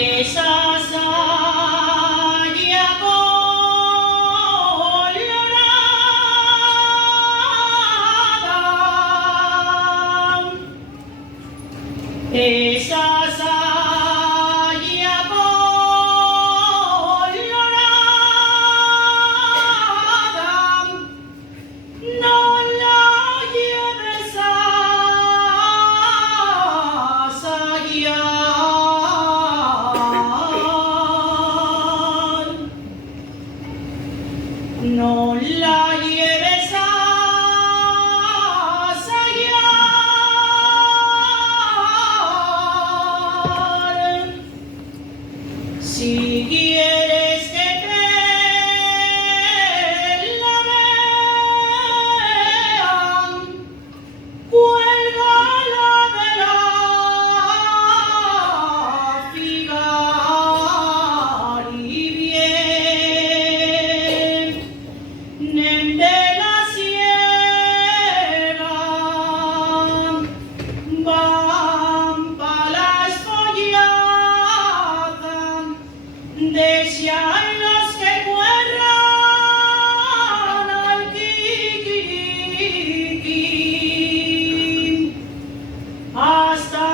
Esa saya colorada, esa saya colorada, no la lleves a saya. No la lleves a sayar. Si quieres que te la vean, cuélgala de la figar y bien. Nen de la sierra van pa la espollada, desean los que cuerran al kikiriki hasta